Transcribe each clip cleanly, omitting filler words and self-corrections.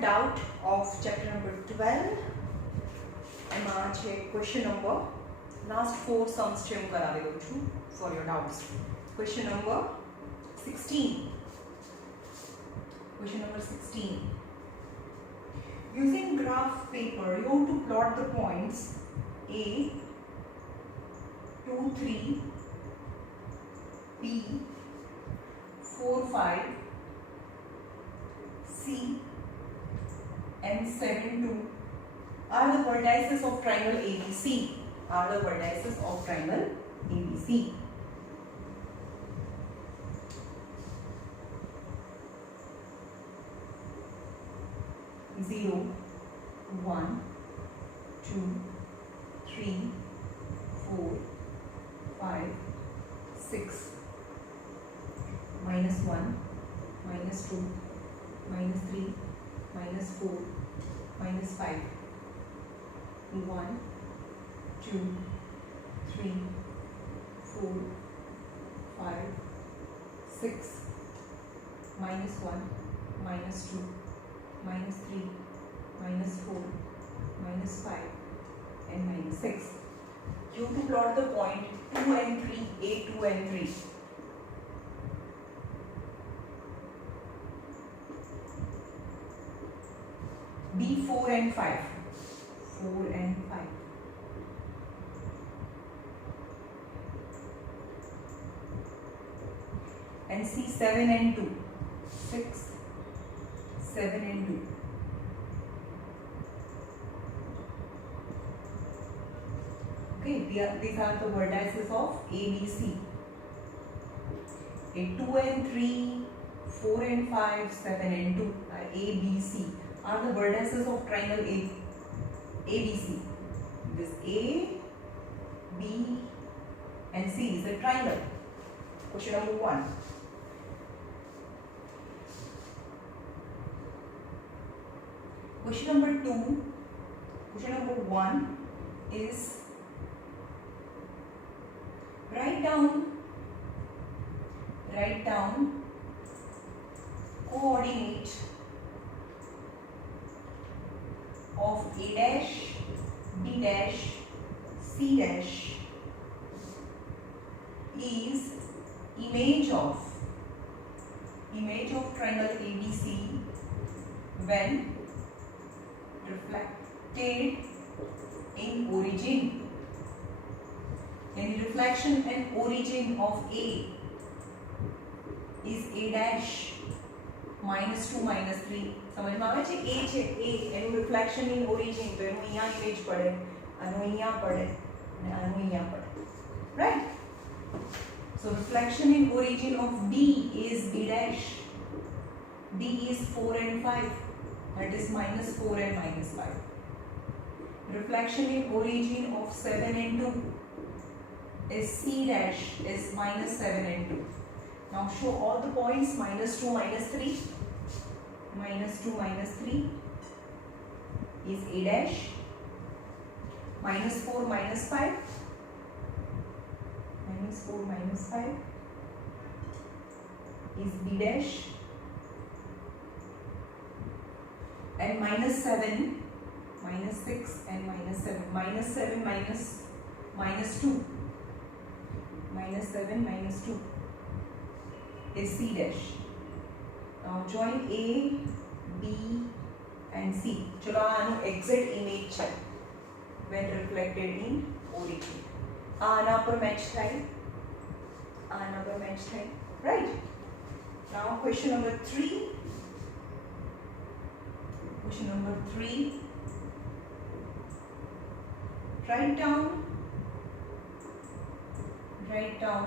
doubt of chapter number 12. એમાં છે question number last 4 sums છે હું કરાવેલો છું for your doubts. Question number 16. Question number 16. Using graph paper, you want to plot the points A, 2, 3, B, 4, 5, C, and 7, 2 are the vertices of triangle ABC. Are the vertices of triangle ABC. 0, 1, 2, 3, 4, 5, 6, -1, -2, -3, -4, -5, 1, 2, 3, 4, 5, 6, -1, -2, -3, -4, -5, and -6. You to plot the point 2 and 3, A, 2 and 3. B, 4 and 5. 4 and 5. And C, 7 and 2. 6, 7 and 2. Okay, these are the vertices of ABC. A 2 and 3, 4 and 5, 7 and 2 are ABC. Are the vertices of triangle ABC. This A, B, and C is a triangle. Question number 1. Question number 2. Question number 1 is write down coordinate of A dash, B dash, C dash is image of triangle ABC when reflected in origin. And reflection and origin of A is A dash -2 -3. समझ में आवे छे A છે A એનું reflection in origin તો એનું અહીંયા image પડે આનું અહીંયા પડે અને આનું અહીંયા પડે, right? So reflection in origin of B is B dash. B is 4 and 5, that is -4 and -5. Reflection in origin of 7 and 2 is C dash is -7 and 2. Now show all the points -2 -3. -2 -3 is A dash. -4 -5. -4 -5 is B dash. And -7, -6 and -7. -7 -2. -7 -2 is C dash. Now join A, B and C. चलो आनो exit image है when reflected in origin. आना पर match થાય, right? Now question number 3. Question number 3. Write down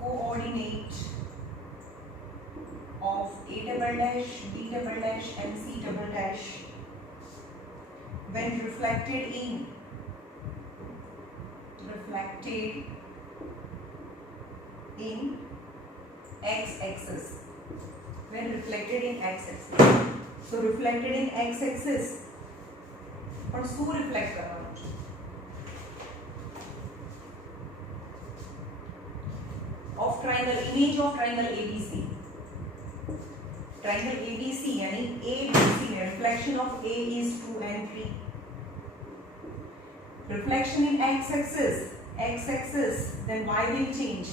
coordinate of A double dash, B double dash and C double dash when reflected in x-axis. When reflected in x-axis. So reflected in x-axis. પણ શું reflect કરવાનું છે? Of triangle, image of triangle ABC. Triangle ABC यानी ABC में reflection of A is 2 and 3. Reflection in x-axis, then y will change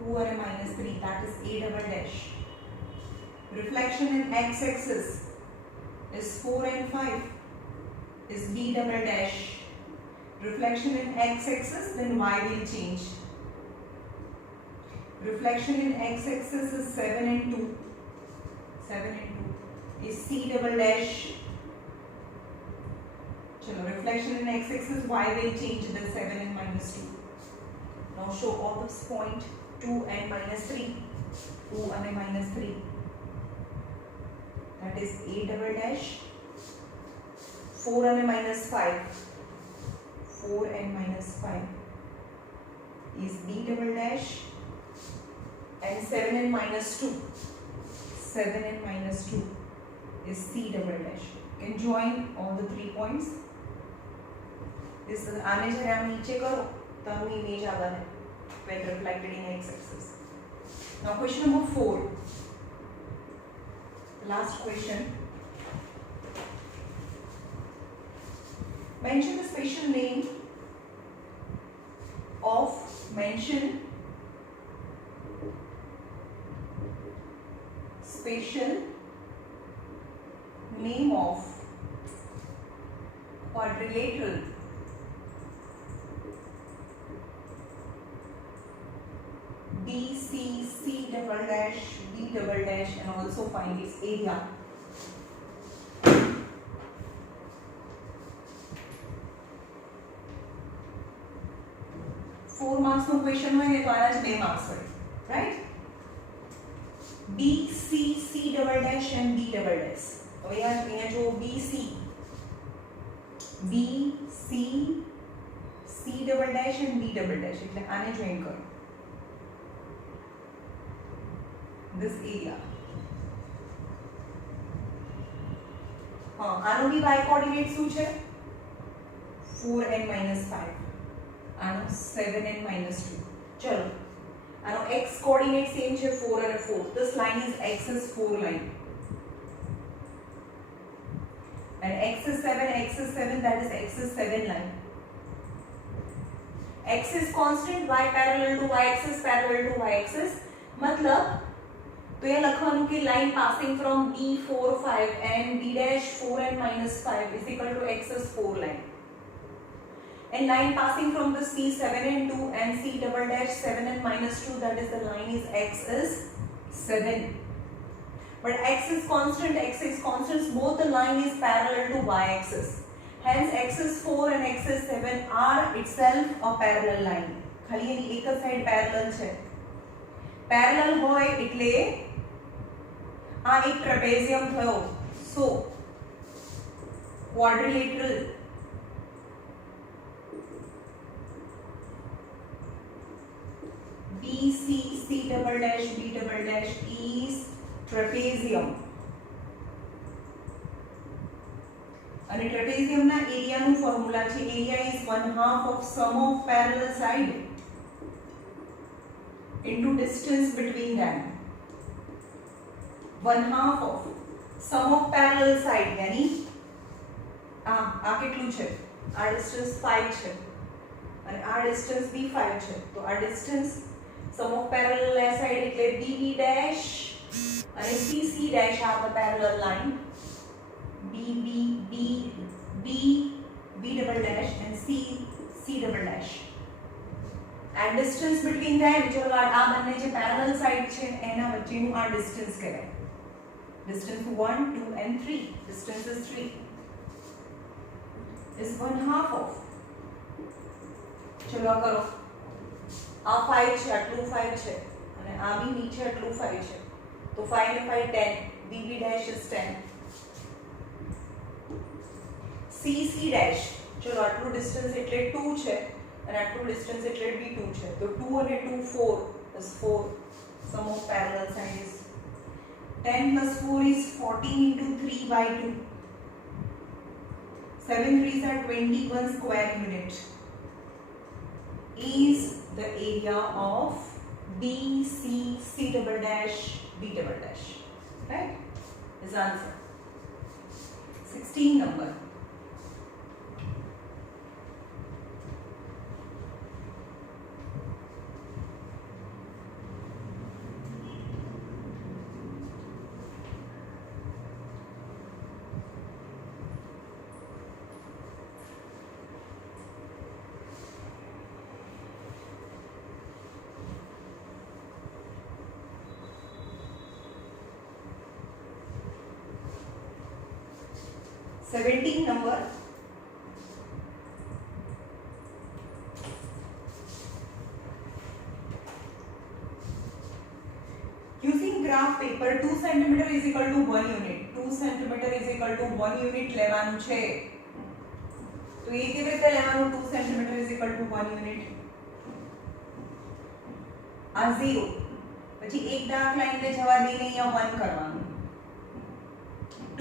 2 and minus 3, that is A double dash. Reflection in x-axis is 4 and 5, is B double dash. Reflection in x-axis, then y will change. Reflection in x-axis is 7 and 2. 7 and 2 is C double dash. Chalo, reflection in x-axis, y will change, then 7 and minus 2. Now show all this point 2 and minus 3. 2 and minus 3. That is A double dash. 4 and minus 5. 4 and minus 5 is B double dash. And 7 and minus 2. 7 and minus 2 is C double dash. You can join all the 3 points. This is आने जरे हम नीचे करो तब image आता है when reflected in x-axis. Now question number 4. Last question. Mention the special name of quadrilateral BCC double dash B double dash and also find its area. Four marks નો question હોય તો આના જ 2 માર્ક્સ હોય right B C C double dash and B double dash હવે અહીંયા જો B C C double dash and B double dash એટલે આને જોઈન કરો this area હા આનો બી y કોઓર્ડિનેટ શું છે 4 and minus 5 આનો 7 and minus 2 ચલો આનો x કોઓર્ડિનેટ સેમ છે 4 અને 4 this line is axis 4 line and axis 7 that is axis 7 line x is constant y parallel to y axis parallel to y axis मतलब तो ये लखवानु की line passing from B4 5 and B dash 4 and minus 5 is equal to axis 4 line and line passing from the C 7 and 2 and C double dash 7 and minus 2 that is the line is x is 7 but x is constant both the line is parallel to y axis hence x is 4 and x is 7 are itself a parallel line ખાલી એની એક જ side parallel છે parallel હોય એટલે આ એક trapezium થયો so quadrilateral BCC double dash B double dash is trapezium અને trapezium ના એરિયા નું ફોર્મ્યુલા છે area is 1/2 of sum of parallel side into distance between them 1/2 of sum of parallel side यानी આ કેટલું છે આ ડિસ્ટન્સ 5 છે અને આ ડિસ્ટન્સ બી 5 છે તો આ distance sum of parallel side એટલે BB dash અને CC dash are the parallel line B double dash and C double dash and distance between them ચલો આ બંને જે parallel side છે એના વચ્ચેનું આ distance કહેવાય distance 1 2 and 3 distance is 3 is 1/2 of ચલો કરો આ 5 છે આટલું 5 છે અને આ બી નીચે આટલું 5 છે તો 5 ને 5 10 BB dash is 10 CC dash ચલો આટલું ડિસ્ટન્સ એટલે 2 છે અને આટલું ડિસ્ટન્સ એટલે બી 2 છે તો 2 અને 2 4 is 4 sum of parallel side is 10 plus 4 is 14 into 3 by 2 7 3s are 21 square unit is the area of BCC double dash B double dash right? Is answer. 16 number. Seventeen number. Using graph paper, 2 cm is equal to 1 unit. 2 cm is equal to 1 unit લેવાનું છે. તો એ કેવી રીતે લેવાનું? 2 cm is equal to 1 unit. આ 0. પછી એક dark line ને જવા દઈને અહીંયા 1 કરવાનું.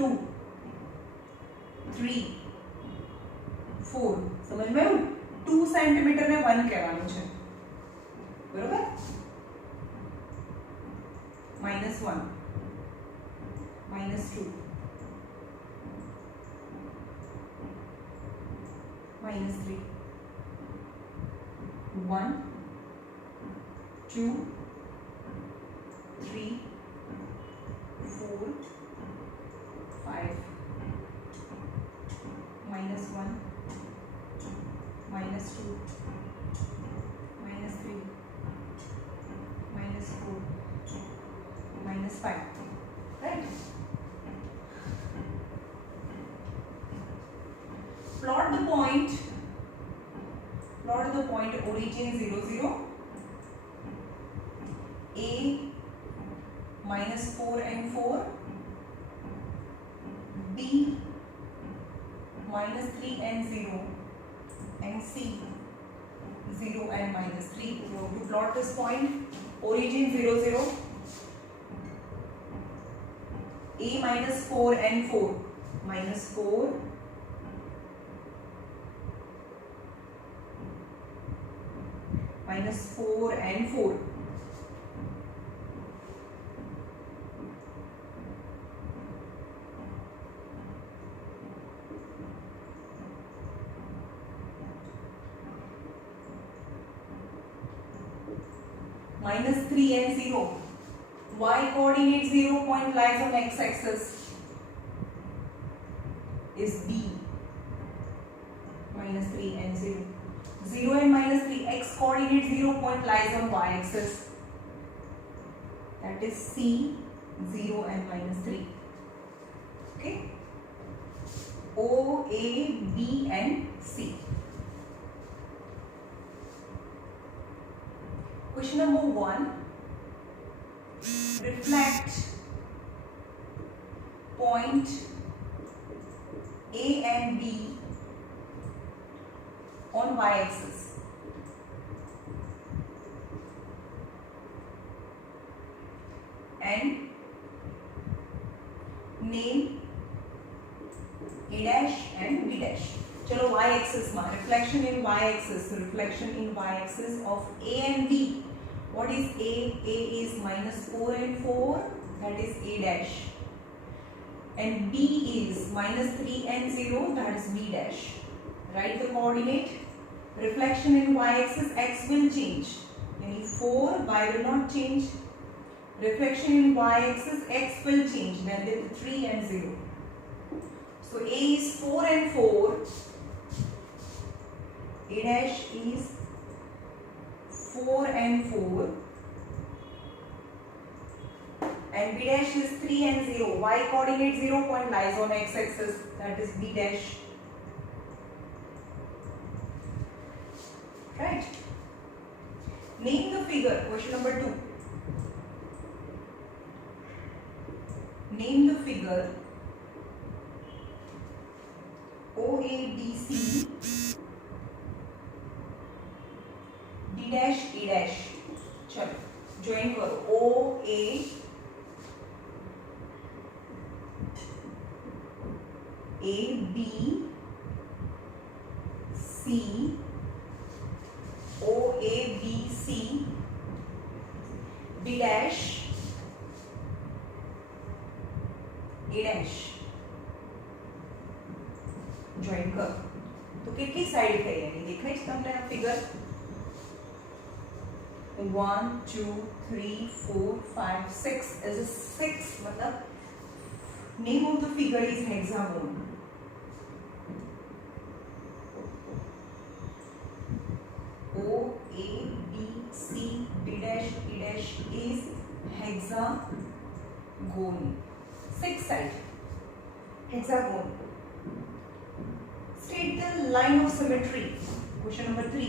2 3 4 સમજ માં આવ્યું? 2 સેન્ટીમીટર ને 1 કહેવાનું છે, બરોબર? -1 -2 -3 1 2 3 4 5 -1 -2 -3 -4 -5, right? Plot the point origin 0 0, a -4 and 4, b -3 and 0, and c 0 and -3. So to plot this point, origin 0 0, a -4 and 4, -4 -4 and 4, -3 and 0. Y coordinate 0 point lies on x axis is B. -3 and 0. 0 and -3. X coordinate 0 point lies on y axis. That is C, 0 and -3. Okay. O, A, B and C. Question number 1. Reflect point A and B on y-axis. And name A dash and B dash. चलो y-axis में reflection in y-axis. Reflection in y-axis of A and B. What is A? A is -4 and 4. That is A dash. And B is -3 and 0. That is B dash. Write the coordinate. Reflection in y-axis, x will change. Yani 4, y will not change. Reflection in y-axis, x will change. Then there is 3 and 0. So A is 4 and 4. A dash is 4 and 4. And B dash is 3 and 0. Y coordinate 0 point lies on x axis. That is B dash. Right? Name the figure. Question number 2. Name the figure OABC D dash A dash. चलो join करो. OA B C OABC B dash ए dash join કરો તો કેટલી side થઈ એની દેખાય છે તમને આ ફિગર 1 2 3 4 5 6 is a 6 मतलब name of the figure is hexagon O A B C D dash E dash is hexagon 6 side hexagon. State the line of symmetry. Question number 3.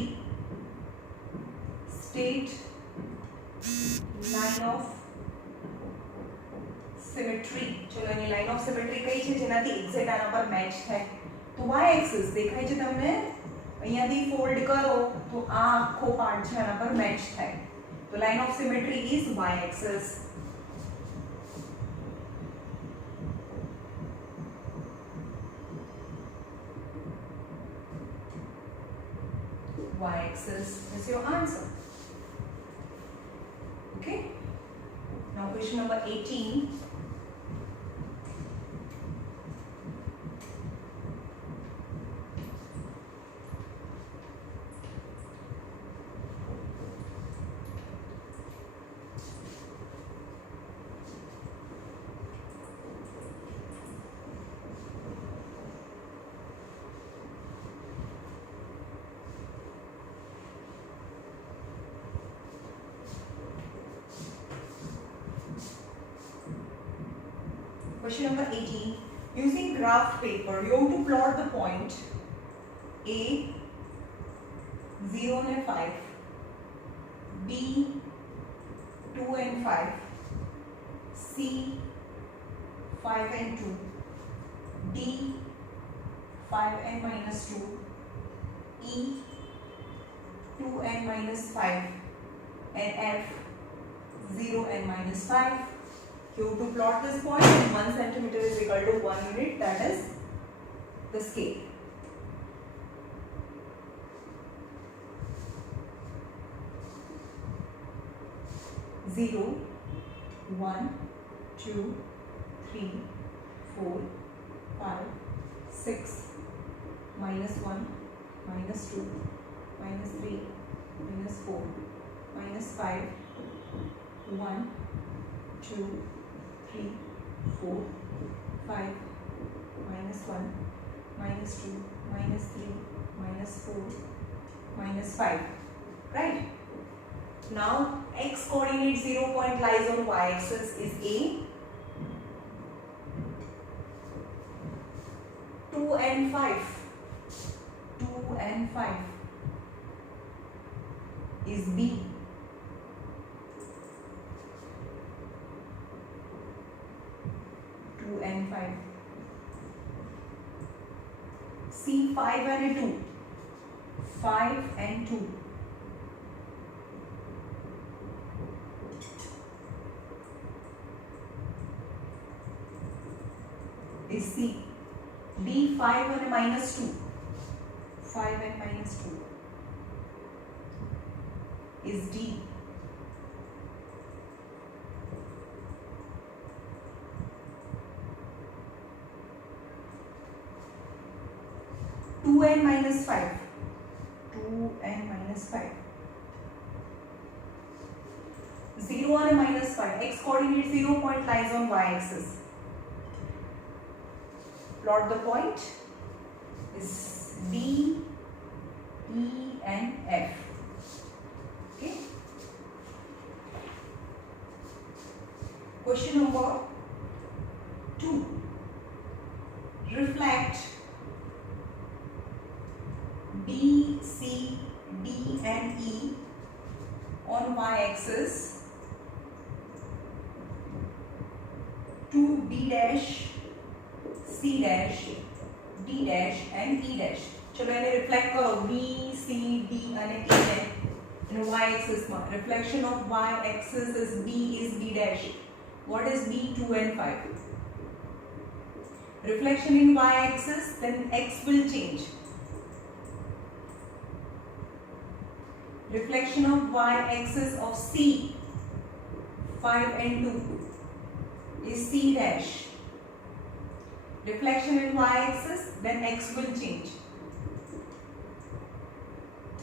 State line of symmetry. चलो એની line of symmetry કઈ છે જેનાથી exact આના પર match થાય તો y axis દેખાય છે તમને અહીંયાથી ફોલ્ડ કરો તો આ આખો પાર્ટ છે આના પર મેચ થાય તો line of symmetry is y axis. Y-axis is your answer. Okay. Now question number 18. Question number 18. Using graph paper, you have to plot the point A 0 and 5, B 2 and 5, C 5 and 2, D 5 and minus 2, E 2 and minus 5, and F 0 and minus 5. You have to plot this point and 1 centimeter is equal to 1 unit, that is the scale. Zero, 1, 2, 3, 4, 5, 6, minus 1, minus 2, minus 3, minus 4, minus 5, 1, 2, 3, 4, 5, minus 1, minus 2, minus 3, minus 4, minus 5. Right? Now, x coordinate 0 point lies on y axis is A. 2 and 5. 2 and 5 is B. And 5. C 5 and 2. 5 and 2 is C. D 5 and minus 2. 5 and minus 2 is D. 2 and minus 5. 2 and minus 5. 0 and minus 5. X coordinate 0 point lies on y axis. Plot the point is D, E and F. Okay. Question number 2. Reflect B, C, D and E on y-axis to B dash, C dash, D dash and E dash. चलो इन्हें reflect करो B, C, D and E dash in y-axis में. Reflection of y-axis is B dash. What is B? 2 and 5. Reflection in y-axis, then x will change. Reflection of y-axis of C 5 and 2 is C dash. reflection in y-axis, then x will change.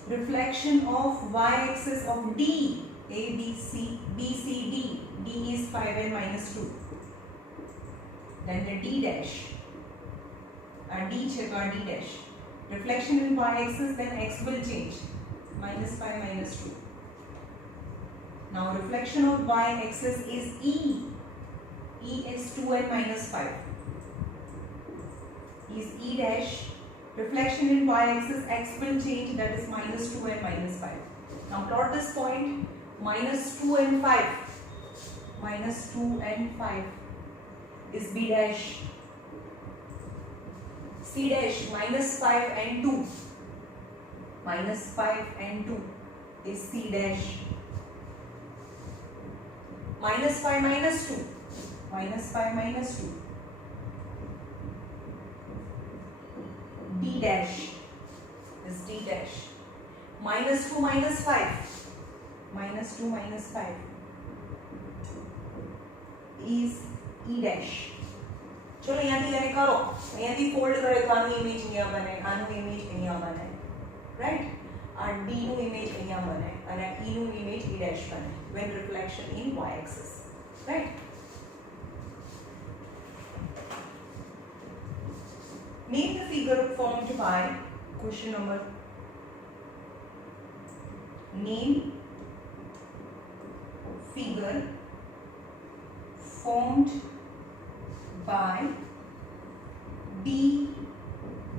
Reflection of y-axis of D, A, B, C, B, C, D. D is 5n minus 2. Then the D dash. D check or D dash. Reflection in y-axis, then x will change. Minus 5 minus 2. Now reflection of y-axis is E. E is 2n minus 5. Is E dash. Reflection in y-axis, x will change, that is minus 2 and minus 5. Now plot this point, minus 2 and 5. Minus 2 and 5 is B dash. C dash, minus 5 and 2. Minus 5 and 2 is C dash. Minus 5 minus 2. Minus 5 minus 2. D dash is D dash. Minus 2 minus 5. Minus 2 minus 5 is E dash. चलो यहाँ थी यानी करो यहाँ थी fold करे तो आनु इमेज यहाँ बने आनु इमेज यहाँ बने राइट और D नु इमेज यहाँ बने और E नु इमेज E dash बने when reflection in y axis right. Name the figure formed by question number. Name figure formed by B,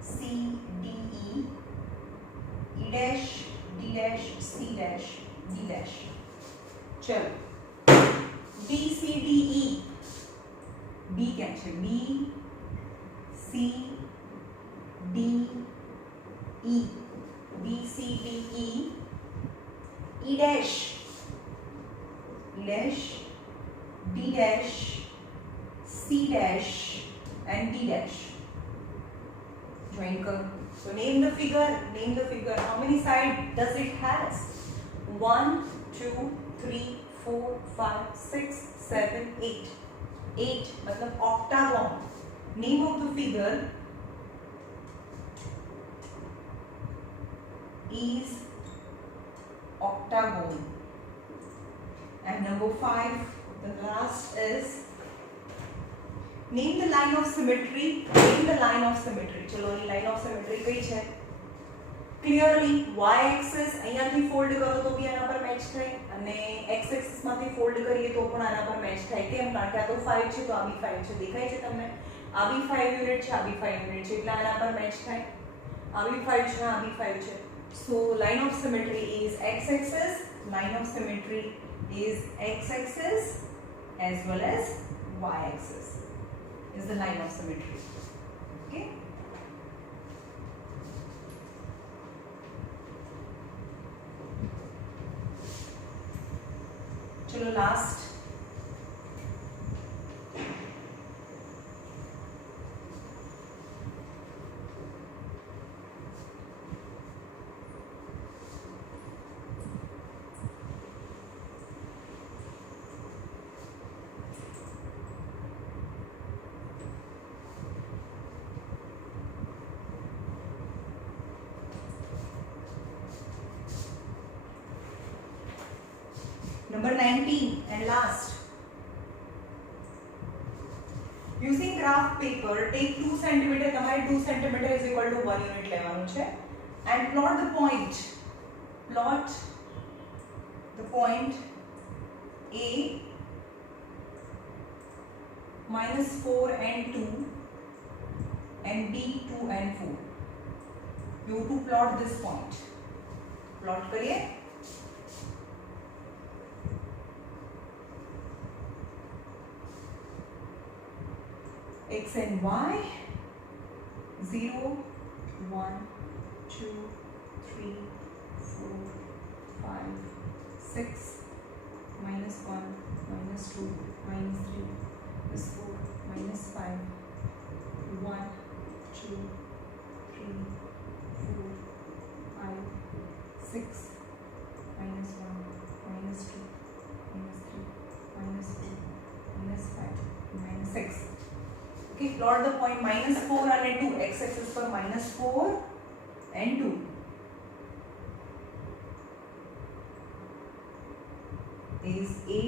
C, D, E, E dash, D dash, C dash, D dash. चलो B, C, D, E. B क्या है? B, C, D, E, B, C, D, E, E dash, E dash, D dash, C dash, and D dash. Join कर. So name the figure. Name the figure. How many sides does it has? 1, 2, 3, 4, 5, 6, 7, 8. 8 मतलब octagon. Name of the figure is octagon. And number 5, the last is name the line of symmetry. Name the line of symmetry. चलो ये line of symmetry कई है. Clearly y axis અહીંયાથી fold કરો તો બી આના પર મેચ થાય અને x axis માંથી fold કરીએ તો પણ આના પર મેચ થાય. કેમ? કારણ કે આ તો 5 છે તો આ બી 5 છે. દેખાય છે તમને? આ બી 5 યુનિટ છે, આ બી 5 યુનિટ છે એટલે આના પર મેચ થાય. આ બી 5 છે, આ બી 5 છે. So line of symmetry is x axis. Line of symmetry is x axis as well as y axis. Is the line of symmetry. Okay. चलो last. Number 19 and last. Using graph paper, take 2 cm. हमारे 2 cm is equal to 1 unit लेवानु छे. And plot the point. Plot the point A minus 4 and 2 and B 2 and 4. You have to plot this point. Plot करिए. X and y 0, 1, 2, 3, 4, 5, 6, minus 1, minus 2, minus 3, plus 4, minus 5, 1, 2, 3, 4, 5, 6, minus 1, minus 2, minus 3, minus 4, minus 5, minus 6. Okay. Plot the point -4 અને 2 x axis પર -4 and 2 is a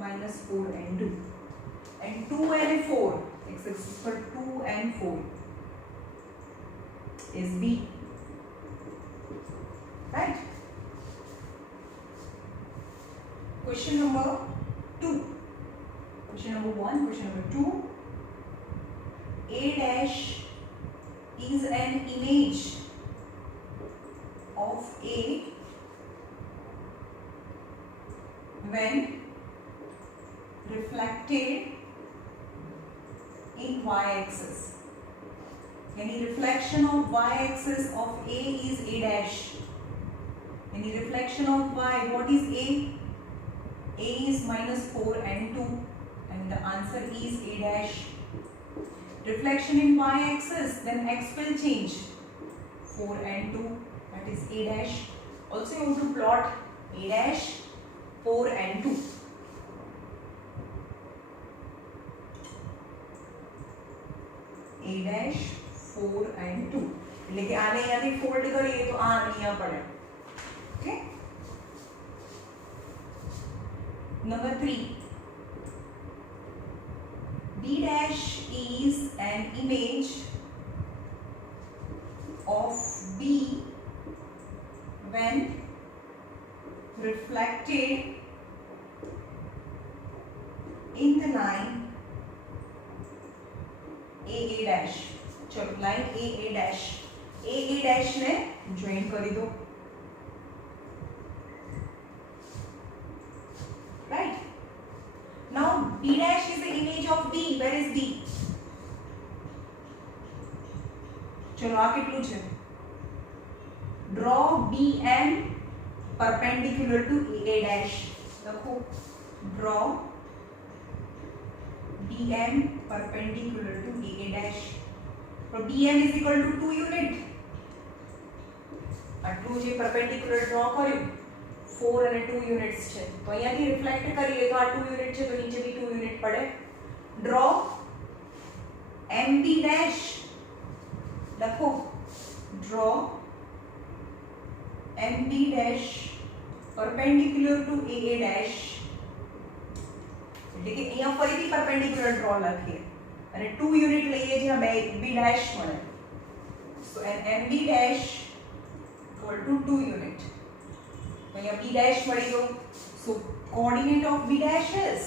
-4 and 2 and 2 and 4 x axis for 2 and 4 is b, right? Question number 2, question number 1, question number 2. A dash is an image of a when reflected in y-axis. Any reflection of y-axis of A is A dash. Any reflection of y, what is A? A is -4 and 2 and the answer is A dash. Reflection in y-axis, then x will change. 4 and 2, that is A dash. Also you have to plot A dash, 4 and 2. A dash 4 and 2 એટલે કે આને અહીંયાથી fold કરીએ તો આ અહીંયા પડે. Okay. Number 3. B dash is an image of B when reflected in the line A dash. चलो लाइन A dash ने ज्वाइन कर दो, right? Now B dash is the image of B. Where is B? चलो आ કેટલું છે? Draw BM perpendicular to A dash. देखो draw BM perpendicular to A dash. So BM is equal to 2 unit. આટલું જે perpendicular draw કર્યું 4 અને 2 units છે તો અહીંયાથી રિફ્લેક્ટ કરીએ તો આ 2 unit છે તો નીચે બી 2 unit પડે. Draw MB dash. લખો draw MB dash perpendicular to AA dash. એટલે કે અહીંયા ફરીથી perpendicular draw લખીએ અને 2 યુનિટ લઈએ જ્યાં B dash મળે. So an MB dash equal to 2 unit. તો અહીંયા B dash મળી ગયો. So coordinate of B dash is,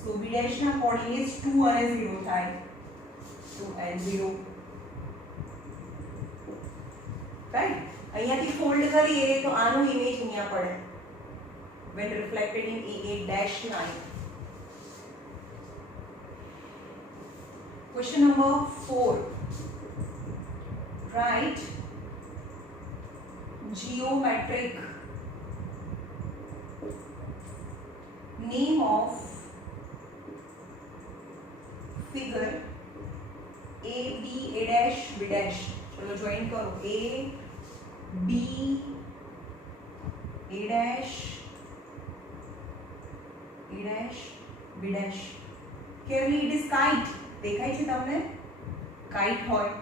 so B dash ના coordinates 2 અને 0 થાય. 2 and 0. Right? અહીંયાથી ફોલ્ડ કરીએ તો આનો ઇમેજ અહીંયા પડે when reflected in AA dash line. Question number 4. Write geometric name of figure A, B, A dash, B dash. चलो ज्वाइन करो A, B, A dash, A dash, B dash. Clearly it is kite. દેખાય છે તમને? Kite હોય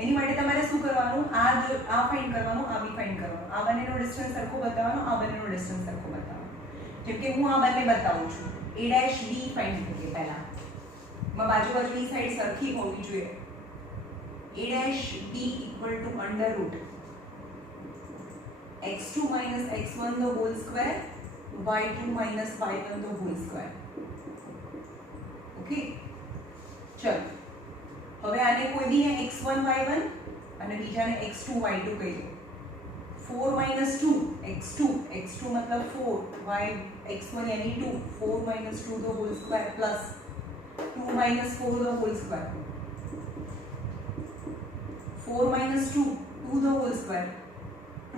એની માટે તમારે શું કરવાનું? આ ફાઇન્ડ કરવાનું, આ બી ફાઇન્ડ કરવાનું. આ બંનેનો ડિસ્ટન્સ સરખો બતાવવાનો, આ બંનેનો ડિસ્ટન્સ સરખો બતાવવાનો. જેમ કે હું આ બંને બતાવું છું. A dash B ફાઇન્ડ કરીએ પહેલા. માં બાજુની સાઈડ સરખી હોવી જોઈએ. A dash B equal to under root x2 minus x1 the whole square, y2 minus y1 the whole square. Okay. चलो હવે આને કોઈ બી x1 y1 અને બીજાને x2 y2 કહી દો. 4 minus 2 x2 मतलब 4 y x1 यानी 2 4 minus 2 the whole square plus 2 minus 4 the whole square. 4 minus 2 2 the whole square.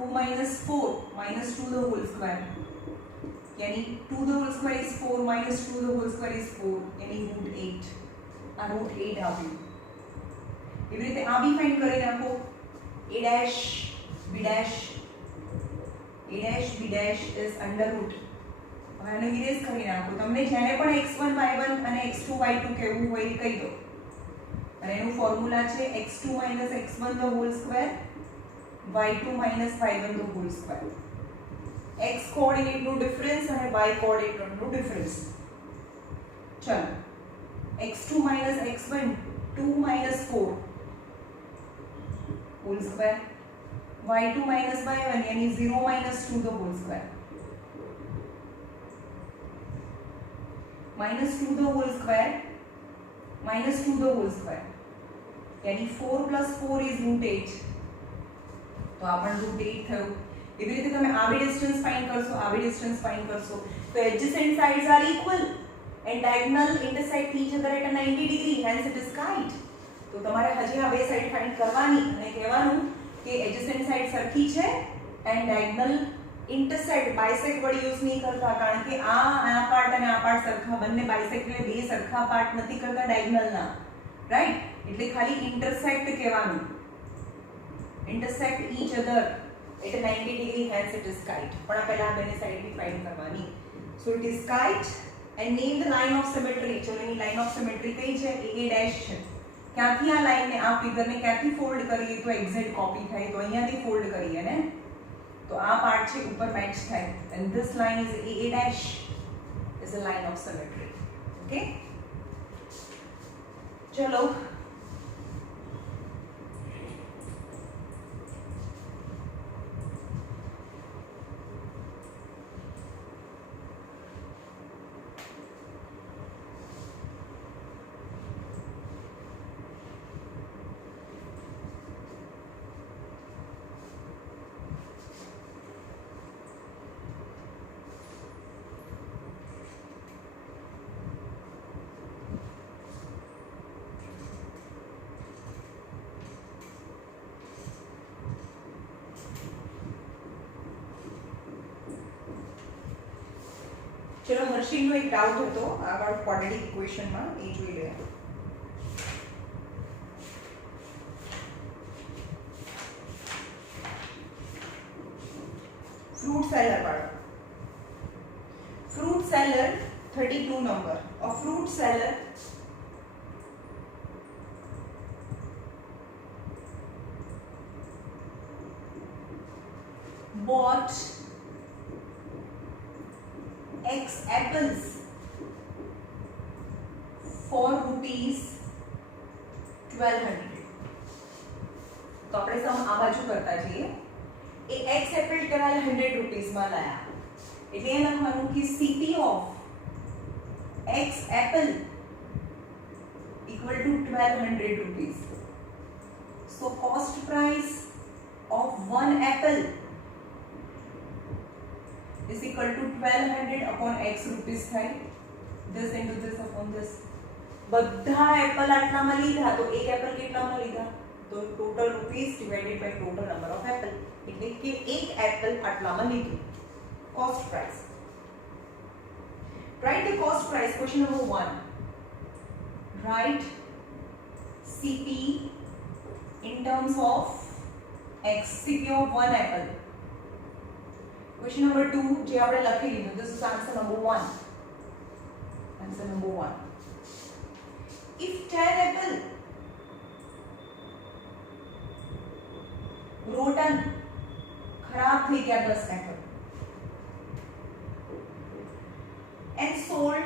2 minus 4 minus 2 the whole square. यानी 2 the whole square is 4 minus 2 the whole square is 4 यानी root 8. આ root 8 આવ્યું. એવી રીતે આ બી find કરી નાખો. A dash B dash, A dash B dash is under root હવે આને ઇરેઝ કરી નાખો. તમને જેને પણ x1 y1 અને x2 y2 કહેવું હોય એ કહી દો. અને એનું ફોર્મ્યુલા છે x2 - x1 the whole square y2 - y1 the whole square. x coordinate નું ડિફરન્સ અને y કોઓર્ડિનેટ નું ડિફરન્સ. ચલો x2 - x1 2 - 4 whole square y2 - y1 यानी 0 - 2 the whole square -2 the whole square -2 the whole square यानी 4 + 4 is √8. तो आपण √8 થયું. એવી રીતે તમે આવી ડિસ્ટન્સ ફાઇન્ડ કરશો, આવી ડિસ્ટન્સ ફાઇન્ડ કરશો તો adjacent sides are equal and diagonal intersect each other at a 90 degree, hence it is kite. તો તમારે હજી આ બે સાઈડ ફાઇન્ડ કરવાની અને કહેવાનું કે adjacent સાઈડ સરખી છે and diagonal intersect bisect word use નહીં કરતા, કારણ કે આ પાર્ટ અને આ પાર્ટ સરખા, બંને બાયસેક્ટ એટલે બે સરખા પાર્ટ નથી કરતા diagonal ના, રાઈટ? એટલે ખાલી intersect કહેવાનું, intersect each other at a 90 degree, hence it is kite. પણ આ પહેલા બંને સાઈડ બી ફાઇન્ડ કરવાની. so it is kite and name the line of symmetry. ચલો એની લાઇન ઓફ સિમેટ્રી કઈ છે? a ડેશ છે. ક્યાંથી આ લાઈનને આ ફિગરને ક્યાંથી ફોલ્ડ કરીએ તો એક્ઝેક્ટ કોપી થાય? તો અહીંયાથી ફોલ્ડ કરીએ ને, તો આ પાર્ટ છે ઉપર મેચ થાય, and this line is a dash is a line of symmetry. okay, ચલો ચલો હર્ષિલનો એક ડાઉટ હતો આગળ ક્વોડ્રેટિક ઇક્વેશનમાં, એ જોઈ લે. ફ્રૂટ સેલર વાળો, fruit seller 32 number. A fruit seller bought X apples for ₹1200. તો આપણે સમ આ બાજુ કરતા જઈએ. એ X એપલ 1200 રૂપીસમાં લાયા, એટલે એ લખવાનું કે CP of X apple equal to 1200 rupees. So cost price of one apple is equal to 1200 upon X rupees થાય. This into this upon this. બધા એપલ આટલામાં લીધા તો એક એપલ કેટલામાં લીધા? તો total rupees divided by total number of apple, એટલે કે એક એપલ આટલામાં લીધું. Cost price. Write the cost price. Question number 1. Write CP in terms of X. CP of one apple. Question number 2. જે આપણે લખી લીધું. This is answer number 1. Answer number 1. If 10 apple rotten, खराब થઈ ગયા 10 apple, and sold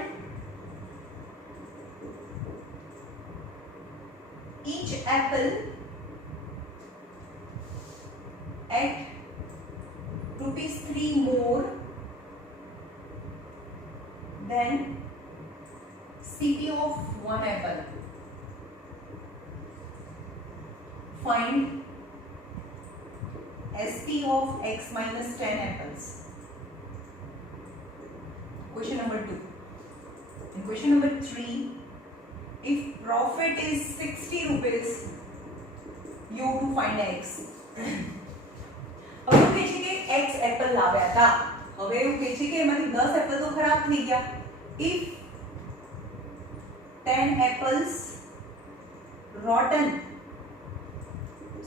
each apple at ₹3 more than CP of one apple. Find SP of X minus 10 apples. Question number 2. In question number 3, if profit is 60 rupees, you have to find X. હવે એવું કહે છે કે X Apple લાવ્યા હતા. હવે એવું કહે છે કે એમાંથી 10 એપલ તો ખરાબ થઈ ગયા. If 10 apples rotten,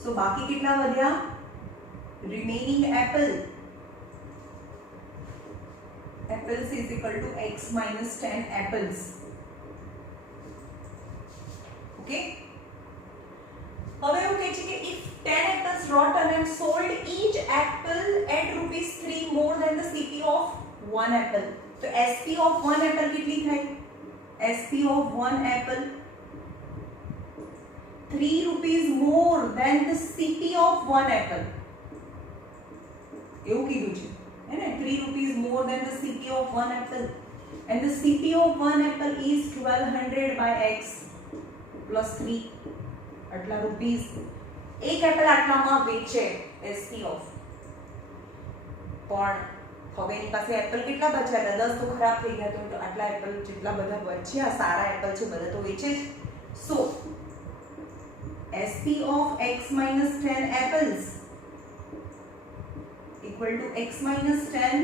so બાકી કેટલા વધ્યા? Remaining apple apples is equal to x minus 10 apples. Okay, હવે એવું કહે છે કે if 10 apples rotten and sold each apple at rupees 3 more than the CP of one apple, તો SP of one apple કેટલી થાય? SP of one apple 3 rupees more than the CP of one apple. એવું કીધું છે હે ને, 3 rupees more than the CP of one apple, and the CP of one apple is 1200 by x plus 3 આટલા rupees. એક apple આટલામાં વેચે SP of, પણ હવે એની પાસે એપલ કેટલા બચ્યા હતા? 10 તો ખરાબ થઈ ગયા, તો આટલા એપલ જેટલા બધા બચ્યા સારા એપલ છે બધા તો વેચે જ. સો SP of x minus 10 apples equal to x minus 10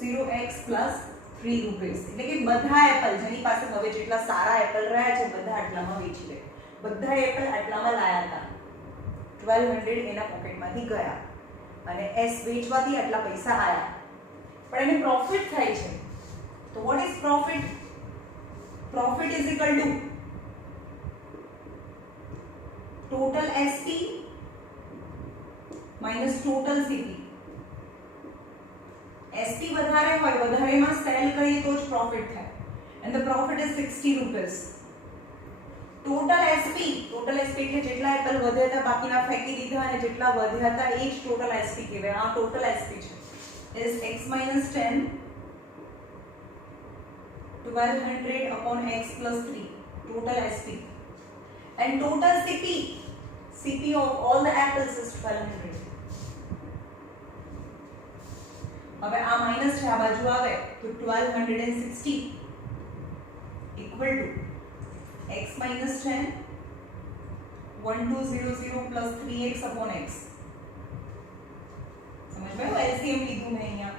0x plus 3 rupees. એટલે કે બધા એપલ જેની પાસે હવે જેટલા સારા એપલ રહ્યા છે બધા આટલામાં વેચી લે. બધા એપલ આટલામાં લાયા હતા, 1200 એના પોકેટમાંથી ગયા અને s વેચવાથી આટલા પૈસા આયા, પણ એને પ્રોફિટ થાય છે. તો what is profit? Profit is equal to total SP minus total CP. SP વધારે હોય, વધારેમાં સેલ કરીએ તો જ પ્રોફિટ થાય, and the profit is 60 rupees. total SP એટલે જેટલા એપલ વધ્યા હતા બાકીના ફેંકી દીધા અને જેટલા વધ્યા હતા એ જ total SP કહેવાય. આ total SP છે is x minus 10 1200 upon x plus 3 total SP, and total CP of all the apples is 1200. હવે આ માઈનસ છે, આ બાજુ આવે તો 1260 equal to x minus 10 1200 plus 3x upon x. સમજ ભાઈ, LCM લીધું મેં અહીંયા,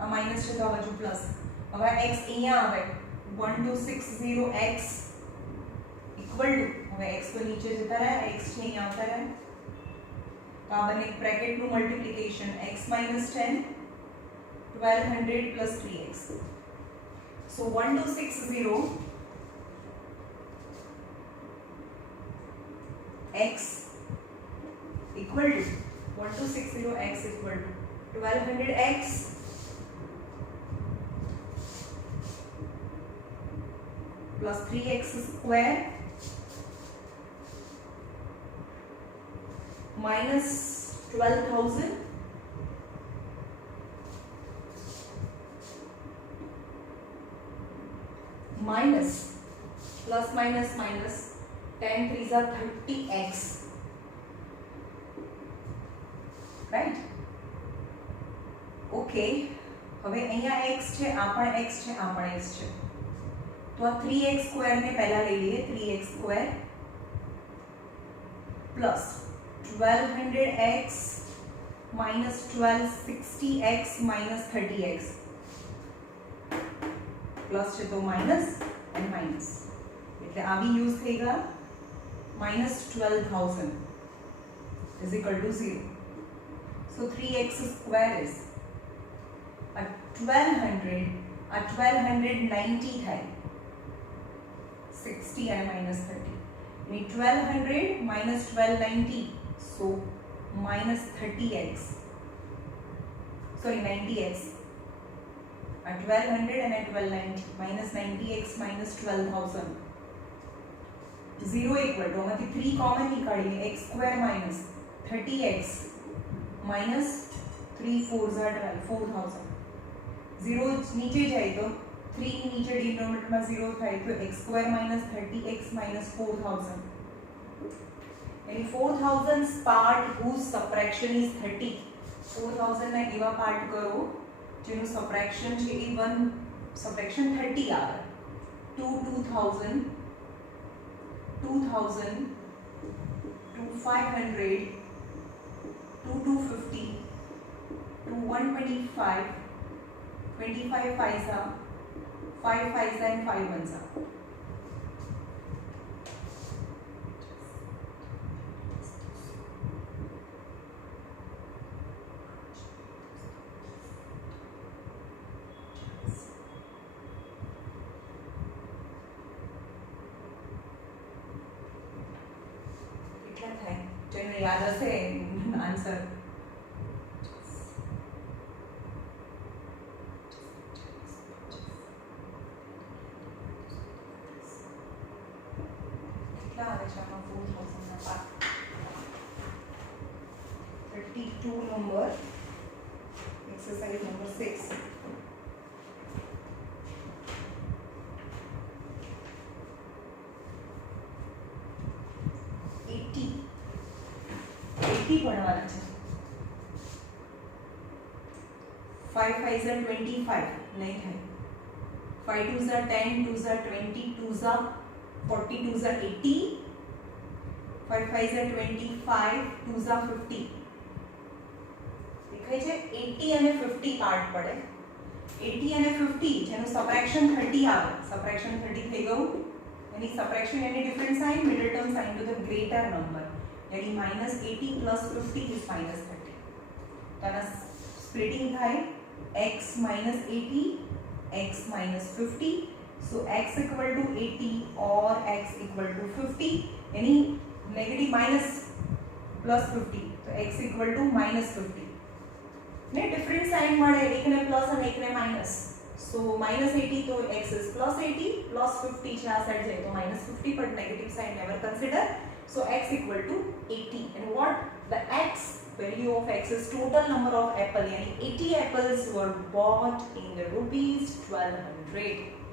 આ માઈનસ છે તો આ બાજુ પ્લસ. હવે x અહીંયા આવે 1260x equal to, હવે x તો નીચે જતા રહ્યા, x છે અહીંયા આવતા રહ્યા, તો આ બને બ્રેકેટનું multiplication x minus 10 1200 plus 3x. So 1260 x equal to 1260 x equal to 1200x plus 3x square minus 12,000 minus plus minus minus 10 3s are 30x, right? Okay, હવે અહીંયા x છે, આ પણ x છે, આ પણ x છે, તો આ 3x સ્ક્વેર ને પહેલા લઈ લઈએ. 3x square plus 1200x minus 1260x minus 30x plus છે તો માઇનસ એન્ડ માઇનસ, એટલે આ બી યુઝ થઈ ગયા. minus 12,000 is equal to 0. So 3x square is 1200, 1290 થાય, 60 and minus 30. 1200 minus 1290, so minus 30x, sorry 90x. At 1200 and at 1290 minus 90x minus 12,000. 0 equal to આમાંથી 3 common નીકાળીએ, x square minus 30x minus 3 4s are 12, 4000. 0 નીચે જાય તો 3 ની નીચે ડિનોમિનેટરમાં 0 થાય તો x square minus 30x minus 4000. यानी 4000's part whose subtraction is 30. 4000 ના એવા પાર્ટ કરો જેનું સબટ્રેક્શન છે એ 1 સબટ્રેક્શન 30 આવે. 2000 2000 2500 2250 125 25 paisa 5 paisa and 5 paisa. જેને યાદ હશે આન્સર કેટલા આવે છે આમાં 4000 ના પાક 32 નંબર exercise number 6 80 ભણવાના છે 5 5 are 25 નહીં થાય 5 2s are 10 2s are 20 2s are 40 2s are 80 5 5s are 25 2s are 50 દેખાય છે 80 અને 50 કાર્ડ પડે 80 અને 50 જેનું સબટ્રેક્શન 30 આવે સબટ્રેક્શન 30 થઈ ગયું यानी subtraction यानी different sign middle term sign to the greater number यानी -80 plus 50 is -30 त्याला splitting થાય x -80 x -50 so x equal to 80 or x equal to 50 यानी negative minus plus 50 तो x equal to -50 ने different sign મળે એકને plus અને એકને માઈનસ so -80 तो x is +80 plus 50 છે આ સાઈડ જાય તો -50 but negative sign never consider so x equal to 80 and what the x value of x is total number of apple यानी 80 apples were bought in the rupees 1200